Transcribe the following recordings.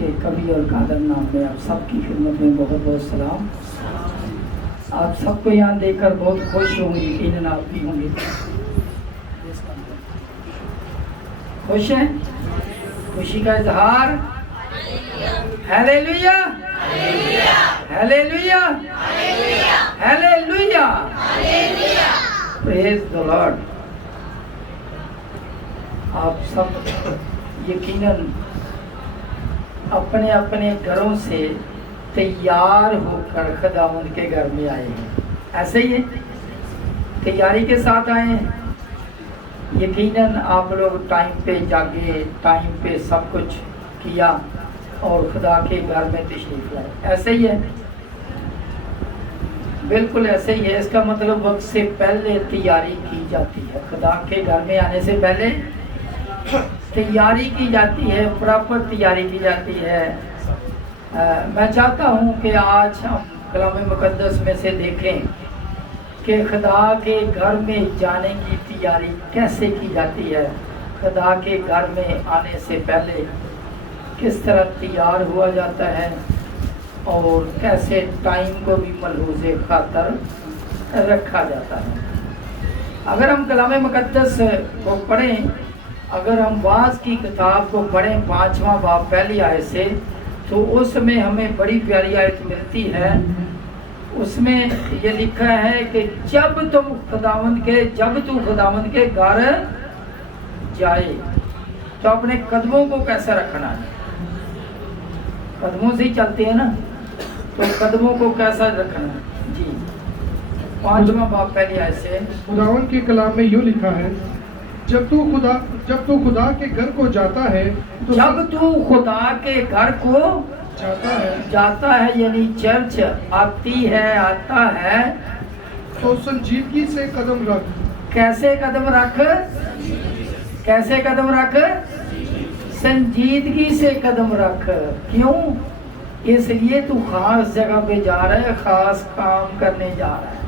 के कवि और कादर नाम में आप सबकी खिदमत में बहुत बहुत सलाम। आप सबको यहाँ देखकर बहुत खुश होंगे, यकीनन आप भी होंगे। खुश हैं? खुशी का इजहार। Hallelujah, hallelujah, hallelujah, praise the Lord. आप सब यकीनन अपने अपने घरों से तैयार होकर खुदावंद के घर में आए हैं, ऐसे ही है, तैयारी के साथ आए हैं। यकीनन आप लोग टाइम पे जागे, टाइम पे सब कुछ किया और खुदा के घर में तशरीफ लाए, ऐसे ही है, बिल्कुल ऐसे ही है। इसका मतलब वक्त से पहले तैयारी की जाती है। खुदा के घर में आने से पहले तैयारी की जाती है, प्रॉपर तैयारी की जाती है। मैं चाहता हूँ कि आज हम कलाम मुकद्दस में से देखें कि खुदा के घर में जाने की तैयारी कैसे की जाती है। खुदा के घर में आने से पहले किस तरह तैयार हुआ जाता है और कैसे टाइम को भी मलहूज़े खातर रखा जाता है। अगर हम कलाम मुकद्दस को पढ़ें, अगर हम वाज की किताब को पढ़ें 5वां बाब पहली आयत से, तो उसमें हमें बड़ी प्यारी आयत मिलती है। उसमें ये लिखा है कि जब तू खुदावंद के घर जाए तो अपने कदमों को कैसे रखना है। कदमों से ही चलते हैं ना, तो कदमों को कैसा रखना है जी। 5वां बाब पहली आयत से खुदावंद के कलाम में यूँ लिखा है, जब तू खुदा के घर को जाता है तो जब तू खुदा के घर को जाता है यानी चर्च आता है तो संजीदगी से कदम रख। कैसे कदम रख? कैसे कदम रख? संजीदगी से कदम रख। क्यों? इसलिए तू खास जगह पे जा रहा है, खास काम करने जा रहा है।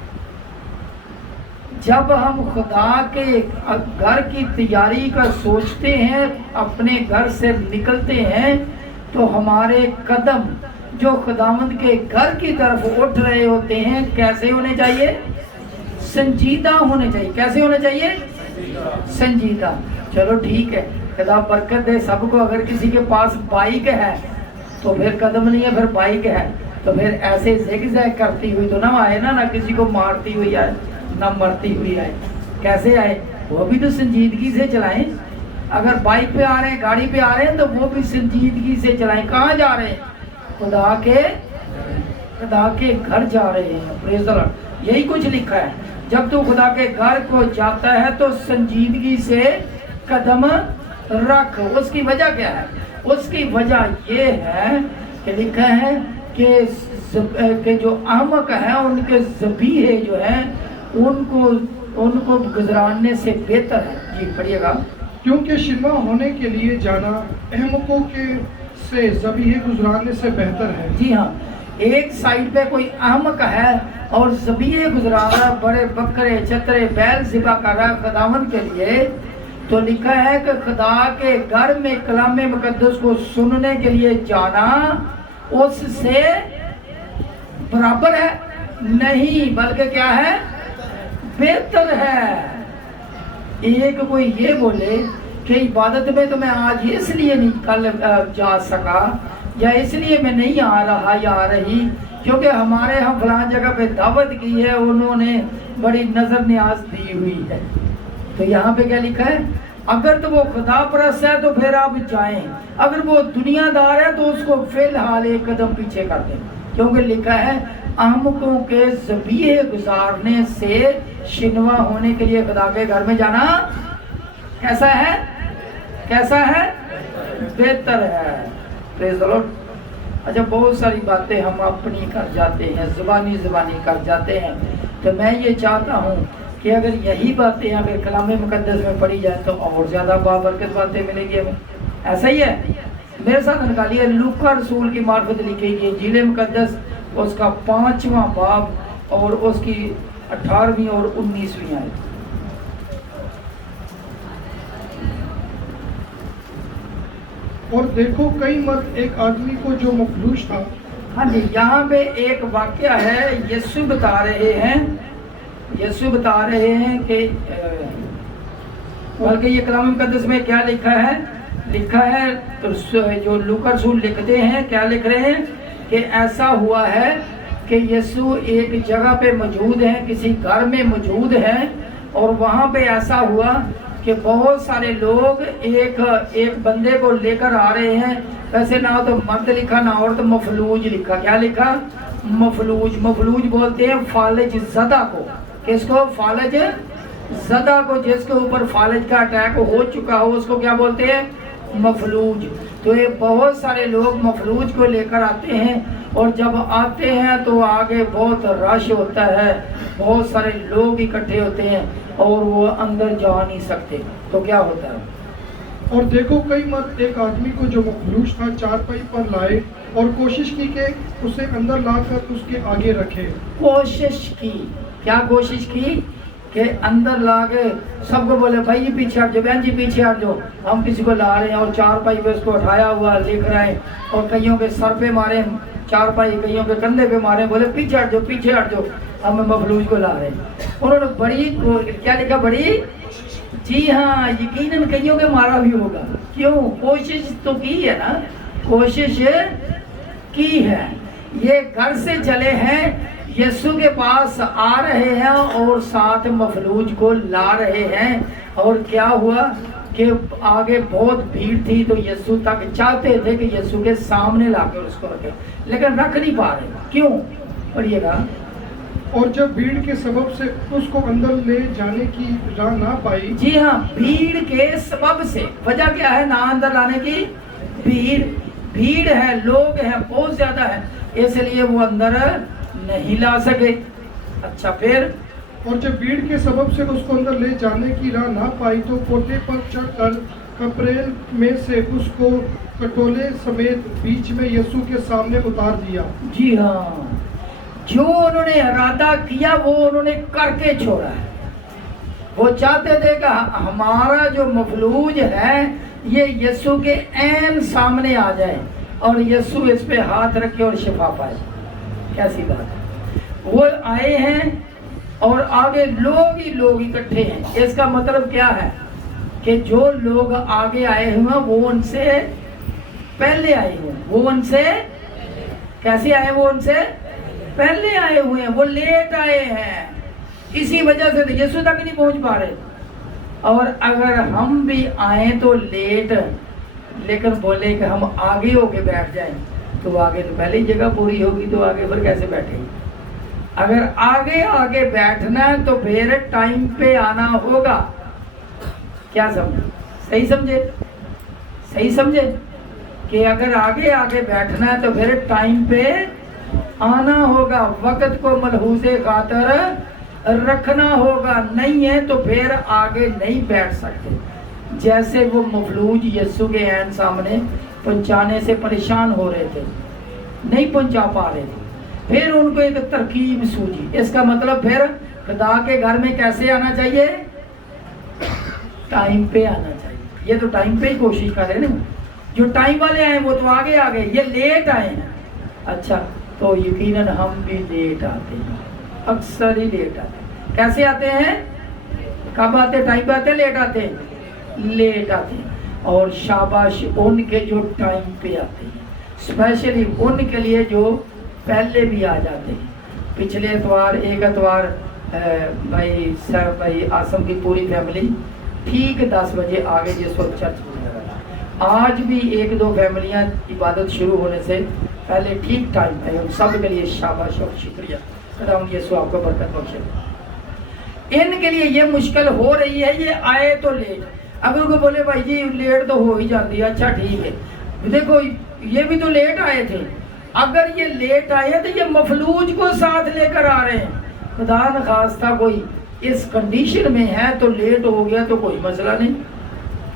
जब हम खुदा के घर की तैयारी का सोचते हैं, अपने घर से निकलते हैं, तो हमारे कदम जो खुदावंद के घर की तरफ उठ रहे होते हैं कैसे होने चाहिए? संजीदा होने चाहिए। कैसे होने चाहिए? संजीदा। चलो ठीक है, खुदा बरकत दे सबको। अगर किसी के पास बाइक है तो फिर कदम नहीं है, फिर बाइक है तो फिर ऐसे ज़िग-ज़ैग करती हुई तो ना आए ना किसी को मारती हुई आए, ना मरती हुई आए। कैसे आए? वो भी तो संजीदगी से चलाएं। अगर बाइक पे आ रहे हैं, गाड़ी पे आ रहे हैं, तो वो भी संजीदगी से चलाएं। कहाँ जा रहे हैं? खुदा के घर जा रहे हैं। Praise the Lord. यही कुछ लिखा है, जब तू खुदा के घर को जाता है तो संजीदगी से कदम रख। उसकी वजह क्या है? उसकी वजह ये है कि लिखा है कि जो अहमक है उनके ज़बीहे जो है उनको गुजराने से बेहतर है। जी पढ़िएगा। क्योंकि शिनवा होने के लिए जाना अहमकों के से ज़बीहे गुजराने से बेहतर है। जी हाँ, एक साइड पे कोई अहमक है और ज़बीहे गुजरा रहा, बड़े बकरे चतरे बैल ज़िबा कर रहा है खुदावंद के लिए, तो लिखा है कि खुदा के घर में कलाम मुकद्दस को सुनने के लिए जाना उससे बराबर है नहीं, बल्कि क्या है? बेहतर है। एक कोई ये बोले कि इबादत में तो मैं आज इसलिए नहीं कल जा सका, या इसलिए मैं नहीं आ रहा या आ रही क्योंकि हमारे यहाँ फलां जगह पे दावत की है, उन्होंने बड़ी नजर न्याज दी हुई है। तो यहाँ पे क्या लिखा है? अगर तो वो खुदा परस्त है तो फिर आप जाएं, अगर वो दुनियादार है तो उसको फिलहाल एक कदम पीछे कर दें, क्योंकि लिखा है अहमकों के ज़बीहे गुजारने से शिनवा होने के लिए खुदा के घर में जाना कैसा है? कैसा है? बेहतर है। Praise the Lord. अच्छा, बहुत सारी बातें हम अपनी कर जाते हैं, ज़ुबानी कर जाते हैं, तो मैं ये चाहता हूँ कि अगर यही बातें अगर कलाम मुकद्दस में पढ़ी जाए तो और ज़्यादा बाबरकत बातें मिलेंगी हमें। ऐसा ही है। मेरे साथ निकालिए लूका रसूल की मार्फत लिखी गई इंजील मुकद्दस, उसका 5वां बाब और उसकी 18वीं और 19वीं आयत। और देखो कई मर्द एक आदमी को जो मफलूज था। हाँ जी, यहाँ पे एक वाक्य है, यीशु बता रहे हैं कि बल्कि ये कलाम मुकद्दस में क्या लिखा है तो जो लूका रसूल लिखते हैं, क्या लिख रहे हैं कि ऐसा हुआ है कि यीशु एक जगह पे मौजूद हैं, किसी घर में मौजूद हैं, और वहाँ पे ऐसा हुआ कि बहुत सारे लोग एक बंदे को लेकर आ रहे हैं। वैसे ना तो मर्द लिखा ना औरत, मफलूज लिखा। क्या लिखा? मफलूज बोलते हैं फालिज ज़दा को। किसको? फालिज ज़दा को, जिसके ऊपर फालिज का अटैक हो चुका हो, उसको क्या बोलते हैं? मफलूज। तो ये बहुत सारे लोग मफलूज को लेकर आते हैं, और जब आते हैं तो आगे बहुत रश होता है, बहुत सारे लोग इकट्ठे होते हैं और वो अंदर जा नहीं सकते। तो क्या होता है? और देखो कई मर्द एक आदमी को जो मफलूज था चारपाई पर लाए और कोशिश की कि उसे अंदर लाकर उसके आगे रखे। कोशिश की। क्या कोशिश की? कि अंदर ला के सबको बोले भाई ये पीछे हट जाओ, बहन जी पीछे हट जाओ, हम किसी को ला रहे हैं, और चारपाई पे उसको उठाया हुआ लिख रहे हैं, और कईयों के सर पे मारे चारपाई, कईयों के कंधे पे मारे, बोले पीछे हट जाओ, हम मफलूज को ला रहे हैं। उन्होंने बड़ी क्या लिखा? बड़ी, जी हाँ, यकीनन कईयों के मारा भी होगा। क्यों? कोशिश तो की है ना, कोशिश की है। ये घर से चले हैं, यीशु के पास आ रहे हैं और साथ मफलूज को ला रहे हैं, और क्या हुआ कि आगे बहुत भीड़ थी, तो यीशु तक चाहते थे कि यीशु के सामने लाकर उसको रखे, लेकिन रख नहीं पा रहे। क्यों? पढ़िएगा। और जब भीड़ के सबब से उसको अंदर ले जाने की राह ना पाई। जी हाँ, भीड़ के सबब से। वजह क्या है ना अंदर लाने की? भीड़ है, लोग हैं, बहुत ज्यादा है, इसलिए वो अंदर नहीं ला सके। अच्छा, फिर? और जब भीड़ के सबब से उसको अंदर ले जाने की राह ना पाई तो कोटे पर चढ़कर कपरेल में से उसको कटोले समेत बीच में यीशु के सामने उतार दिया। जी हाँ, जो उन्होंने इरादा किया वो उन्होंने करके छोड़ा है। वो चाहते थे कि हमारा जो मफलूज है ये यीशु के ऐन सामने आ जाए, और यीशु इस पे हाथ रखे और शिफा पाए। कैसी बात है? वो आए हैं और आगे लोग ही लोग इकट्ठे हैं। इसका मतलब क्या है कि जो लोग आगे आए हुए वो उनसे पहले आए हुए, वो उनसे कैसे आए? वो उनसे पहले आए हुए हैं, वो लेट आए हैं, इसी वजह से तो यीशु तक नहीं पहुंच पा रहे। और अगर हम भी आए तो लेट, लेकिन बोले कि हम आगे होके बैठ जाएं, तो आगे तो पहले ही जगह पूरी होगी, तो आगे फिर कैसे बैठेंगे? अगर आगे बैठना है तो फिर टाइम पे आना होगा। क्या समझे? सही समझे कि अगर आगे बैठना है तो फिर टाइम पे आना होगा, वक्त को मलहूज़े खातर रखना होगा, नहीं है तो फिर आगे नहीं बैठ सकते। जैसे वो मफलूज यीशु के ऐन सामने पहुंचाने से परेशान हो रहे थे, नहीं पहुंचा पा रहे थे, फिर उनको एक तरकीब सूझी। इसका मतलब फिर खुदा के घर में कैसे आना चाहिए? टाइम पे आना चाहिए। ये तो टाइम पे ही कोशिश कर रहे हैं ना। जो टाइम वाले आए वो तो आगे आ गए, ये लेट आए हैं। अच्छा, तो यकीनन हम भी लेट आते हैं, अक्सर ही लेट आते हैं। कैसे आते हैं? कब आते हैं? टाइम पे आते हैं, लेट आते हैं? लेट आते हैं। और शाबाश उनके जो टाइम पे आते हैं, स्पेशली उनके लिए जो पहले भी आ जाते हैं। पिछले एतवार, एक एतवार भाई आसम की पूरी फैमिली ठीक 10 बजे आ गए जिस वक्त चर्च में लगा। आज भी 1-2 फैमिलियां इबादत शुरू होने से पहले ठीक टाइम पे, उन सब के लिए शाबाश और शुक्रिया। खुदा यीशु आपको बरकत बख्शे। इनके लिए ये मुश्किल हो रही है, ये आए तो लेट। अगर उनको बोले भाई जी लेट तो हो ही जाती है, अच्छा ठीक है, देखो ये भी तो लेट आए थे। अगर ये लेट आए तो ये मफलूज को साथ लेकर आ रहे हैं। खुदा न खास्ता कोई इस कंडीशन में है तो लेट हो गया तो कोई मसला नहीं,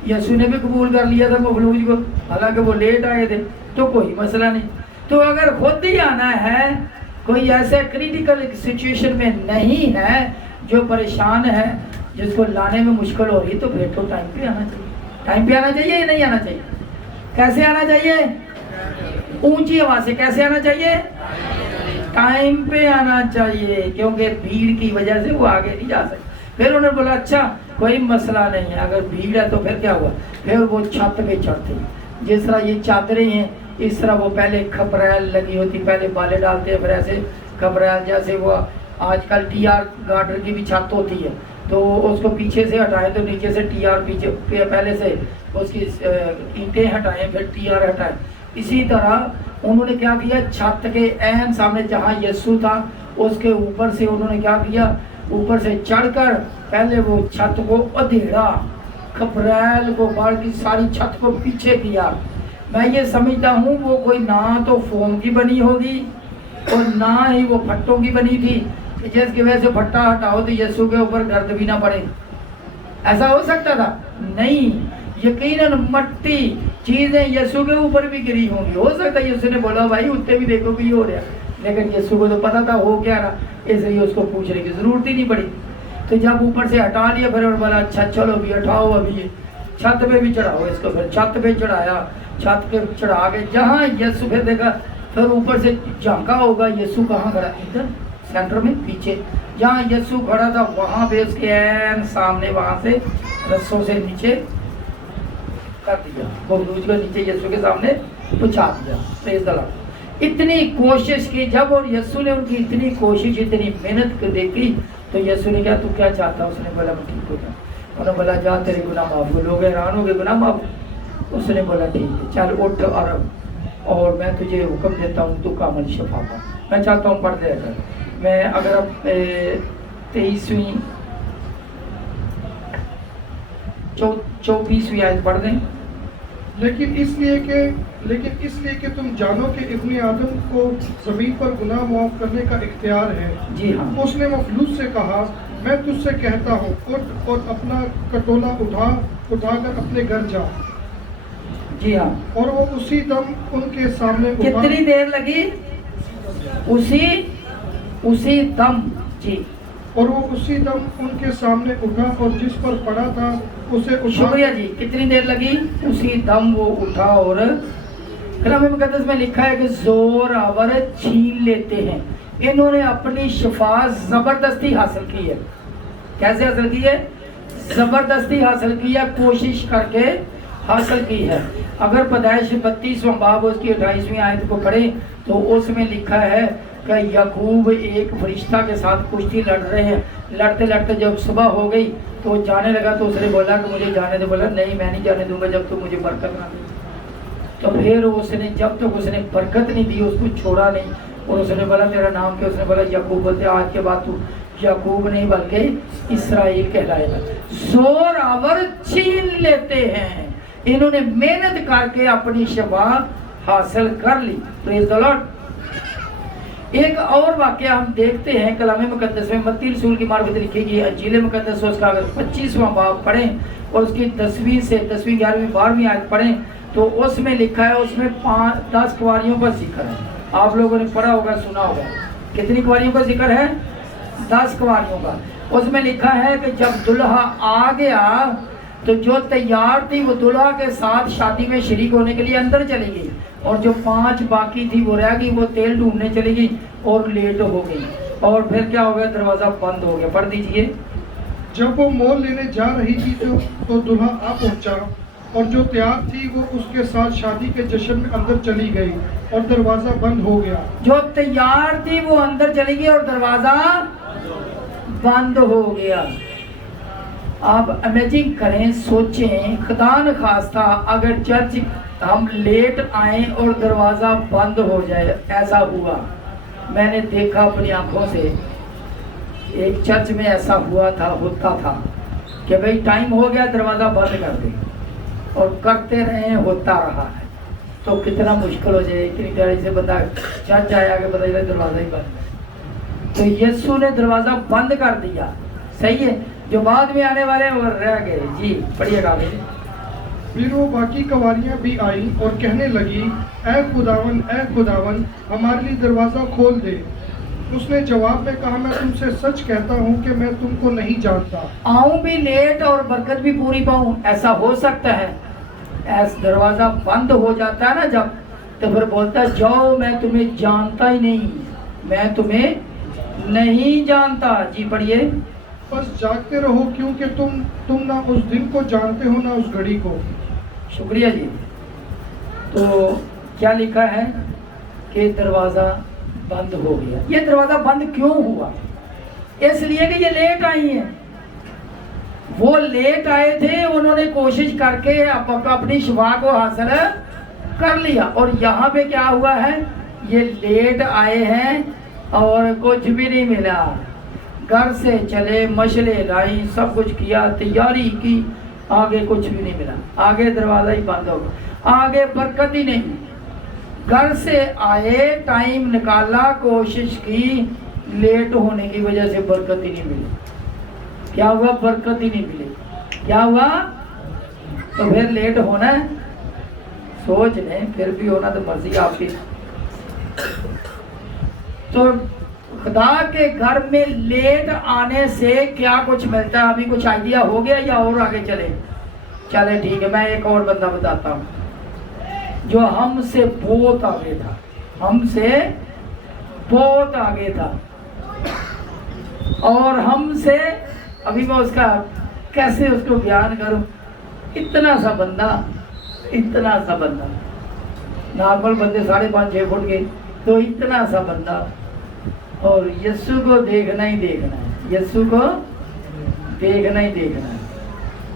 यीशु ने भी कबूल कर लिया था मफलूज को, हालांकि वो लेट आए थे, तो कोई मसला नहीं। तो अगर खुद ही आना है, कोई ऐसे क्रिटिकल सिचुएशन में नहीं है, जो परेशान है, जिसको लाने में मुश्किल हो रही है, तो फिर तो टाइम पे आना चाहिए। टाइम पे आना चाहिए या नहीं आना चाहिए? कैसे आना चाहिए? ऊंची आवाज से। कैसे आना चाहिए? टाइम पे आना चाहिए, क्योंकि भीड़ की वजह से वो आगे नहीं जा सकते। फिर उन्होंने बोला अच्छा कोई मसला नहीं है, अगर भीड़ है तो फिर क्या हुआ? फिर वो छत पे चढ़ते, जिस तरह ये चादरें हैं इस तरह वो पहले खपरैल लगी होती, पहले बाले डालते हैं, फिर ऐसे खपरैल, जैसे वो आजकल टीआर गार्डर की भी छत होती है तो उसको पीछे से हटाएं तो नीचे से टीआर पीछे पहले से उसकी ईंटें हटाएं फिर टीआर हटाएं। इसी तरह उन्होंने क्या किया, छत के ऐन सामने जहाँ यीशु था उसके ऊपर से उन्होंने क्या किया, ऊपर से चढ़कर पहले वो छत को अधेड़ा, खपरैल को बाल की सारी छत को पीछे किया। मैं ये समझता हूँ वो कोई ना तो फोम की बनी होगी और ना ही वो फट्टों की बनी थी, जिसकी वजह से फट्टा हटाओ तो यीशु के ऊपर गर्द भी ना पड़े। ऐसा हो सकता था? नहीं, यकीनन मट्टी चीजें यीशु के ऊपर भी गिरी होंगी। हो सकता है यीशु ने बोला भाई उत्ते भी देखो भी हो रहा, लेकिन यीशु को तो पता था हो क्या रहा, इसलिए उसको पूछने की जरूरत ही नहीं पड़ी। तो जब ऊपर से हटा लिया फिर उन्होंने बोला अच्छा चलो भी हटाओ, अभी ये छत पे भी चढ़ाओ इसको। फिर छत पे चढ़ाया, छत पे चढ़ा के जहाँ यीशु फिर देखा, फिर ऊपर से झांका होगा यीशु कहाँ खड़ा, इधर सेंटर में पीछे जहाँ यीशु खड़ा था वहाँ पे उसके ऐन सामने, वहाँ से रस्सों से नीचे कर दिया, बगरूज को नीचे यीशु के सामने पहुँचा दिया। Praise the Lord. इतनी कोशिश की जब, और यीशु ने उनकी इतनी कोशिश इतनी मेहनत को देखी तो यीशु ने क्या, तू क्या चाहता? उसने बोला मैं ठीक हो जाऊँ। उन्होंने बोला जा तेरे गुनाह माफ हो। लोग हैरान हो गए, गुनाह माफ? उसने बोला ठीक है चल उठ और मैं तुझे हुक्म देता हूँ तू कामल शफा पा। मैं चाहता हूँ पढ़ दिया कर। मैं अगर अब 23वीं 24वीं आयत पढ़ दें। लेकिन इसलिए कि तुम जानो कि इब्ने आदम को जमीन पर गुनाह माफ करने का इख्तियार है। जी हाँ। उसने मफलूस से कहा मैं तुझसे कहता हूँ उठ और अपना कटोला उठाकर अपने घर जा। जी हाँ। और वो उसी दम उनके सामने उठा। कितनी देर लगी? उसी दम। जी। और वो उसी दम उनके सामने उठा और जिस पर पड़ा था उसे उठा। शुक्रिया जी। कितनी देर लगी? उसी दम वो उठा। और कलाम मुकद्दस में लिखा है कि जोर आवर छीन लेते हैं। इन्होंने अपनी शिफा जबरदस्ती हासिल की है। कैसे हासिल की है? जबरदस्ती हासिल की है, कोशिश करके हासिल की है। अगर पैदाइश 32वां बाब उसकी 28वीं आयत को पढ़े तो उसमें लिखा है कि याकूब एक फरिश्ता के साथ कुश्ती लड़ रहे हैं। लड़ते लड़ते जब सुबह हो गई तो वो जाने लगा तो उसने बोला कि मुझे जाने दे। बोला नहीं मैं नहीं जाने दूंगा जब तक मुझे बरकत ना दे। तो फिर उसने जब तक उसने बरकत नहीं दी उसको छोड़ा नहीं। और उसने बोला तेरा नाम क्या? उसने बोला याकूब। बोलते आज के बाद तू याकूब नहीं बल्कि इसराइल कहलाएगा। जोर आवर छीन लेते हैं। इन्होंने मेहनत करके अपनी शफा हासिल कर ली। Praise the Lord. एक और वाक्य हम देखते हैं कलाम मुकद्दस में, मत्ती रसूल की मार्फत लिखी गई अंजील मुकद्दस उसका अगर 25वां बाब पढ़ें और उसकी 10वीं से 10वीं 11वीं 12वीं आयत पढ़ें तो उसमें लिखा है, उसमें 10 कुंवारियों का जिक्र है। आप लोगों ने पढ़ा होगा, सुना होगा। कितनी कुंवारियों का जिक्र है? 10 कुंवारियों का। उसमें लिखा है कि जब दुल्हा आ गया तो जो तैयार थी वो दुल्हा के साथ शादी में शरीक होने के लिए अंदर चली गई और जो 5 बाकी थी वो रह गई। वो तेल ढूंढने चली गई और लेट हो गई। और फिर क्या हो गया? दरवाजा बंद हो गया। पढ़ दीजिए। जब वो मोल लेने जा रही थी तो दुल्हा आ पहुंचा और जो तैयार थी वो उसके साथ शादी के जश्न में अंदर चली गई और दरवाजा बंद हो गया। जो तैयार थी वो अंदर चली गई और दरवाजा बंद हो गया। आप इमेजिन करें, सोचें, खुदा न खास्ता अगर चर्च हम लेट आए और दरवाज़ा बंद हो जाए। ऐसा हुआ, मैंने देखा अपनी आंखों से। एक चर्च में ऐसा होता था कि भाई टाइम हो गया दरवाज़ा बंद कर दे, और करते रहे, होता रहा है। तो कितना मुश्किल हो जाए। इतनी गाड़ी से बंदा चर्च आया कि पता चला दरवाज़ा ही बंद। तो यीशु ने दरवाज़ा बंद कर दिया। सही है। जो बाद में आने वाले वो रह गए। जी पढ़िएगा। फिर वो बाकी कवारियां भी आई और कहने लगी ऐ खुदावन हमारे लिए दरवाज़ा खोल दे। उसने जवाब में कहा मैं तुमसे सच कहता हूँ कि मैं तुमको नहीं जानता। आऊं भी लेट और बरकत भी पूरी पाऊं, ऐसा हो सकता है? ایسا دروازہ بند ہو جاتا ہے نا جب، تو پھر بولتا ہے جاؤ میں تمہیں جانتا ہی نہیں، میں تمہیں نہیں جانتا۔ جی پڑھیے۔ بس جاگتے رہو کیونکہ تم نہ اس دن کو جانتے ہو نہ اس گھڑی کو۔ شکریہ جی۔ تو کیا لکھا ہے کہ دروازہ بند ہو گیا۔ یہ دروازہ بند کیوں ہوا؟ اس لیے کہ یہ لیٹ آئی ہیں۔ وہ لیٹ آئے تھے، انہوں نے کوشش کر کے اپنی شفا کو حاصل کر لیا، اور یہاں پہ کیا ہوا ہے؟ یہ لیٹ آئے ہیں اور کچھ بھی نہیں ملا۔ گھر سے چلے، مشلے لائی، سب کچھ کیا، تیاری کی، آگے کچھ بھی نہیں ملا، آگے دروازہ ہی بند ہو گیا، آگے برکت ہی نہیں۔ گھر سے آئے، ٹائم نکالا، کوشش کی، لیٹ ہونے کی وجہ سے برکت ہی نہیں ملی۔ کیا ہوا؟ برکت ہی نہیں ملی۔ کیا ہوا؟ تو پھر لیٹ ہونا ہے، سوچ لیں، پھر بھی ہونا تو مرضی آپ کی۔ تو خدا کے گھر میں لیٹ آنے سے کیا کچھ ملتا ہے؟ ابھی کچھ آئیڈیا ہو گیا یا اور آگے چلے ٹھیک ہے، میں ایک اور بندہ بتاتا ہوں جو ہم سے بہت آگے تھا، ہم سے بہت آگے تھا، اور ہم سے، ابھی میں اس کا کیسے اس کو بیان کروں، اتنا سا بندہ نارمل بندے 5.5-6 فٹ کے، تو اتنا سا بندہ، اور یسوع کو دیکھنا ہی دیکھنا ہے، یسوع کو دیکھنا ہی دیکھنا ہے۔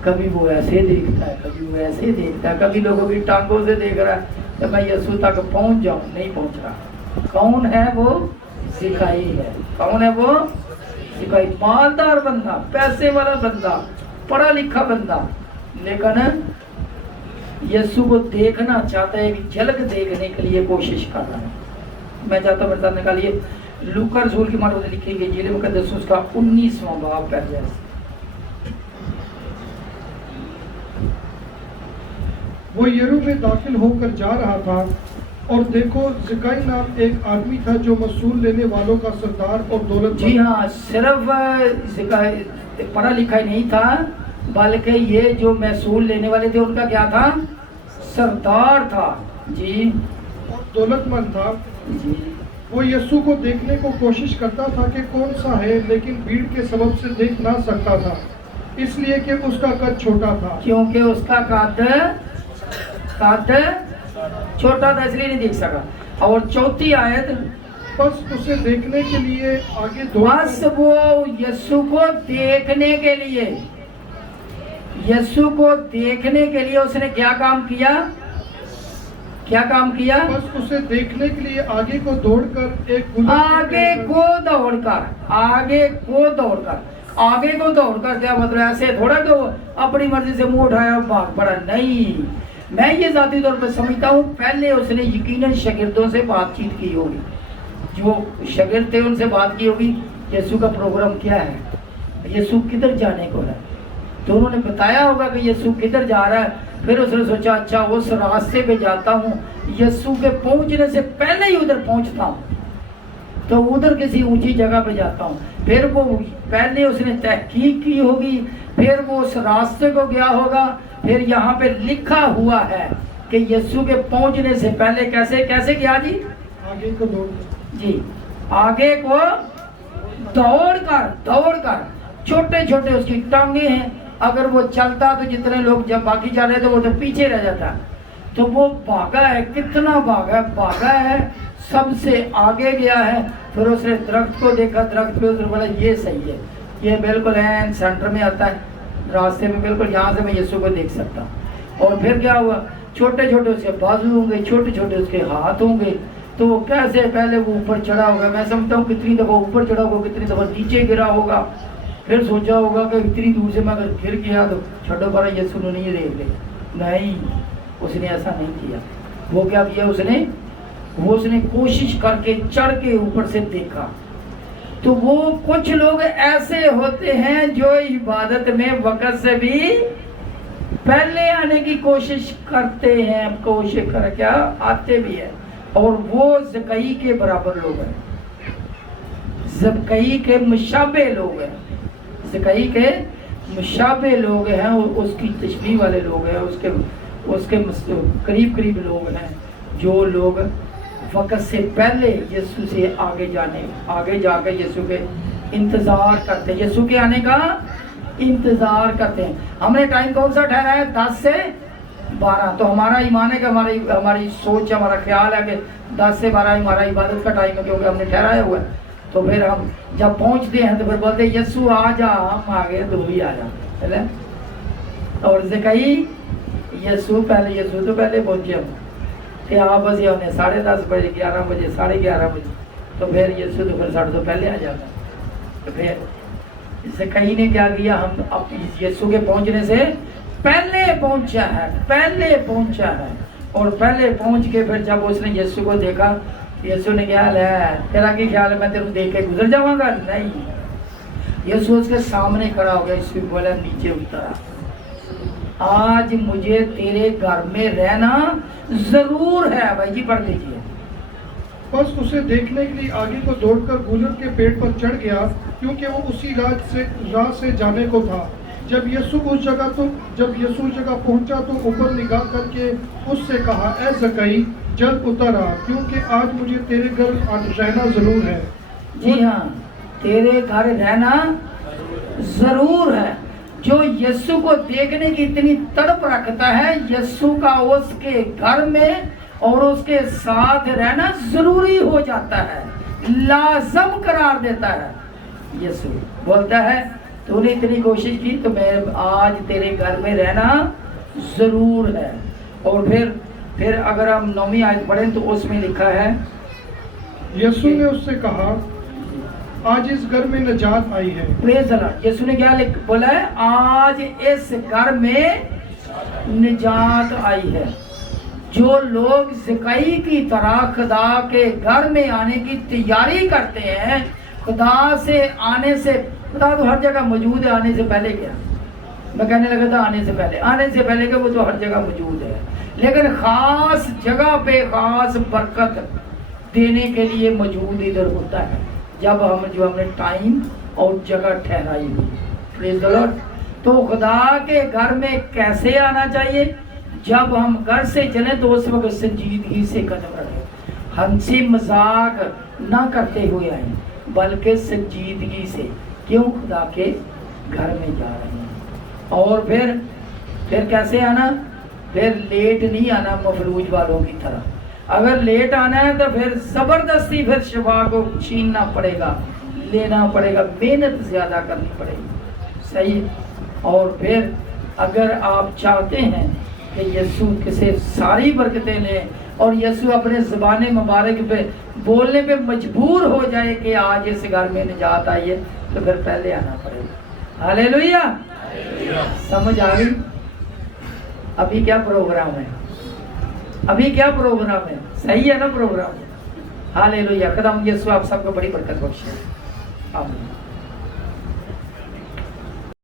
کبھی وہ ایسے دیکھتا ہے، کبھی وہ ایسے دیکھتا ہے، کبھی لوگوں کی ٹانگوں سے دیکھ رہا ہے کہ میں یسوع تک پہنچ جاؤں، نہیں پہنچ رہا۔ کون ہے وہ؟ سکائی ہے۔ کون ہے وہ؟ سکائی۔ مالدار بندہ، پیسے والا بندہ، پڑھا لکھا بندہ، لیکن یسوع کو دیکھنا چاہتا ہے، ایک جھلک دیکھنے کے لیے کوشش کر رہا ہے۔ میں چاہتا ہوں میرے ساتھ نکالیے لوکا رسول کی مارفت سے لکھی گئی انجیل مقدس اس کا 19واں باب پڑھ جائے۔ وہ یرو میں داخل ہو کر جا رہا تھا، اور دیکھو زکائی نام ایک آدمی تھا جو مسول لینے والوں کا سردار اور دولت جی ہاں، صرف زکائی پڑھا لکھا ہی نہیں تھا، بلکہ یہ جو محصول لینے والے تھے ان کا کیا تھا؟ سردار تھا۔ جی، اور دولت مند تھا۔ جی، وہ یسوع کو دیکھنے کو کوشش کرتا تھا کہ کون سا ہے، لیکن بھیڑ کے سبب سے دیکھ نہ سکتا تھا، اس لیے کہ اس کا قد چھوٹا تھا۔ کیونکہ اس کا قد چھوٹا تھا، اس لیے نہیں دیکھ سکا۔ اور 4 آیت، بس اسے دیکھنے کے لیے آگے دوڑ بس وہ یسوع کو دیکھنے کے لیے، یسوع کو دیکھنے کے لیے اس نے کیا کام کیا؟ کیا کام کیا؟ بس اسے دیکھنے کے لیے آگے کو دوڑ کر ایک آگے کو دوڑ کر کیا مطلب؟ ایسے تھوڑا کہ وہ اپنی مرضی سے منہ اٹھایا اور بھاگ پڑا، نہیں۔ میں یہ ذاتی طور پر سمجھتا ہوں پہلے اس نے یقیناً شاگردوں سے بات چیت کی ہوگی، جو شاگرد تھے ان سے بات کی ہوگی یسوع کا پروگرام کیا ہے، یسوع کدھر جانے کو ہے، تو انہوں نے بتایا ہوگا کہ یسوع کدھر جا رہا ہے۔ پھر اس نے سوچا اچھا اس راستے پہ جاتا ہوں، یسوع کے پہنچنے سے پہلے ہی ادھر پہنچتا ہوں، تو ادھر کسی اونچی جگہ پہ جاتا ہوں۔ پھر وہ پہلے اس نے تحقیق کی ہوگی، پھر وہ اس راستے کو گیا ہوگا، پھر یہاں پہ لکھا ہوا ہے کہ یسوع کے پہنچنے سے پہلے کیسے کیا؟ جی آگے کو دوڑ کر، جی، آگے کو دوڑ کر، چھوٹے چھوٹے اس کی ٹانگیں ہیں، اگر وہ چلتا تو جتنے لوگ جب باقی چل رہے تھے وہ تو پیچھے رہ جاتا، تو وہ بھاگا ہے، کتنا بھاگا ہے، سب سے آگے گیا ہے۔ پھر اس نے درخت کو دیکھا، درخت پہ اس نے بولا یہ صحیح ہے، یہ بالکل ہے سینٹر میں آتا ہے راستے میں، بالکل یہاں سے میں یسوع کو دیکھ سکتا ہوں۔ اور پھر کیا ہوا؟ چھوٹے چھوٹے اس کے بازو ہوں گے، چھوٹے چھوٹے اس کے ہاتھ ہوں گے، تو وہ کیسے پہلے وہ اوپر چڑھا ہوگا، میں سمجھتا ہوں کتنی دفعہ اوپر چڑھا ہوگا، کتنی دفعہ نیچے گرا ہوگا، پھر سوچا ہوگا کہ اتنی دور سے میں اگر گر گیا تو چھوٹو بڑا یسوع نے نہیں دیکھ لے، نہیں، اس نے ایسا نہیں کیا۔ وہ کیا کیا اس نے کوشش کر کے چڑھ کے اوپر سے دیکھا۔ تو وہ کچھ لوگ ایسے ہوتے ہیں جو عبادت میں وقت سے بھی پہلے آنے کی کوشش کرتے ہیں، کوشش کر کیا آتے بھی ہیں، اور وہ زکئی کے برابر لوگ ہیں، زکئی کے مشابہ لوگ ہیں، زکئی کے مشابہ لوگ ہیں، اس کی تشبیہ والے لوگ ہیں، اس کے قریب قریب لوگ ہیں جو لوگ وقت سے پہلے یسوع سے آگے جا کے یسوع کے انتظار کرتے ہیں، یسوع کے آنے کا انتظار کرتے ہیں۔ ہم نے ٹائم کون سا ٹھہرا ہے؟ 10 سے 12۔ تو ہمارا ایمان ہے کہ ہماری سوچ، ہمارا خیال ہے کہ 10 سے 12 ہمارا عبادت کا ٹائم ہے، کیونکہ ہم نے ٹھہرایا ہوا ہے۔ تو پھر ہم جب پہنچتے ہیں تو پھر بولتے ہیں یسوع آ جا، ہم آگے تو بھی آ جا۔ اور زکئی یسوع تو پہلے پہنچے ہم کہ آپ بس یہ انہیں 10:30 بجے 11 بجے 11:30 بجے، تو پھر یسوع تو پھر ساڑھے تو پہلے آ جاتا ہے۔ تو پھر زکئی نے کیا کیا؟ ہم اب یسوع کے پہنچنے سے پہلے پہنچا ہے، اور پہلے پہنچ کے پھر جب اس نے یسوع کو دیکھا، یسوع نے کیا ہے تیرا کی خیال ہے میں تیرے کو دیکھ کے گزر جاؤں گا؟ نہیں، یسوع اس کے سامنے کھڑا ہو گیا، یسوع بولا نیچے اترا، آج مجھے تیرے گھر میں رہنا ضرور ہے۔ بھائی جی پڑھ دیجیے۔ بس اسے دیکھنے کے لیے آگے کو دوڑ کر گولر کے پیڑ پر چڑھ گیا، کیونکہ وہ اسی راہ سے جانے کو تھا۔ جب یسوع اس جگہ پہنچا تو اوپر نگاہ کر کے اس سے کہا، اے زکئی جلد اتر آ، کیونکہ آج مجھے تیرے گھر رہنا ضرور ہے۔ جی ہاں، تیرے گھر رہنا ضرور ہے۔ جو یسوع کو دیکھنے کی اتنی تڑپ رکھتا ہے، یسوع کا اس کے گھر میں اور اس کے ساتھ رہنا ضروری ہو جاتا ہے، لازم قرار دیتا ہے۔ یسوع بولتا ہے تو نے اتنی کوشش کی تو میں آج تیرے گھر میں رہنا ضرور ہے۔ اور پھر اگر ہم 9ویں آیت پڑھیں تو اس میں لکھا ہے، یسوع نے اس سے کہا، آج اس گھر میں نجات آئی ہے۔ پریز اللہ۔ یسوع نے کیا بولا ہے؟ آج اس گھر میں نجات آئی ہے۔ جو لوگ زکئی کی طرح خدا کے گھر میں آنے کی تیاری کرتے ہیں، خدا سے آنے سے، خدا تو ہر جگہ موجود ہے، آنے سے پہلے کیا؟ میں کہنے لگا تھا آنے سے پہلے کہ وہ تو ہر جگہ موجود ہے، لیکن خاص جگہ پہ خاص برکت دینے کے لیے موجود ادھر ہوتا ہے جب ہم نے ٹائم اور جگہ ٹھہرائی ہوئی۔ پریز دی لارڈ۔ تو خدا کے گھر میں کیسے آنا چاہیے؟ جب ہم گھر سے چلیں تو اس وقت سنجیدگی سے قدم رکھیں، ہنسی مذاق نہ کرتے ہوئے آئیں، بلکہ سنجیدگی سے، کیوں؟ خدا کے گھر میں جا رہے ہیں۔ اور پھر کیسے آنا؟ پھر لیٹ نہیں آنا مفلوج والوں کی طرح۔ اگر لیٹ آنا ہے تو پھر زبردستی پھر شفا کو چھیننا پڑے گا، لینا پڑے گا، محنت زیادہ کرنی پڑے گی، صحیح۔ اور پھر اگر آپ چاہتے ہیں کہ یسوع کسے ساری برکتیں لیں اور یسوع اپنے زبان مبارک پہ بولنے پہ مجبور ہو جائے کہ آج اس گھر میں نجات آئی ہے، تو پھر پہلے آنا پڑے گا۔ ہاللیلویہ۔ سمجھ آ گئی؟ ابھی کیا پروگرام ہے؟ صحیح ہے نا پروگرام؟ ہاللیلویہ۔ خدا یسوع آپ سب کو بڑی برکت بخشے۔ آمین۔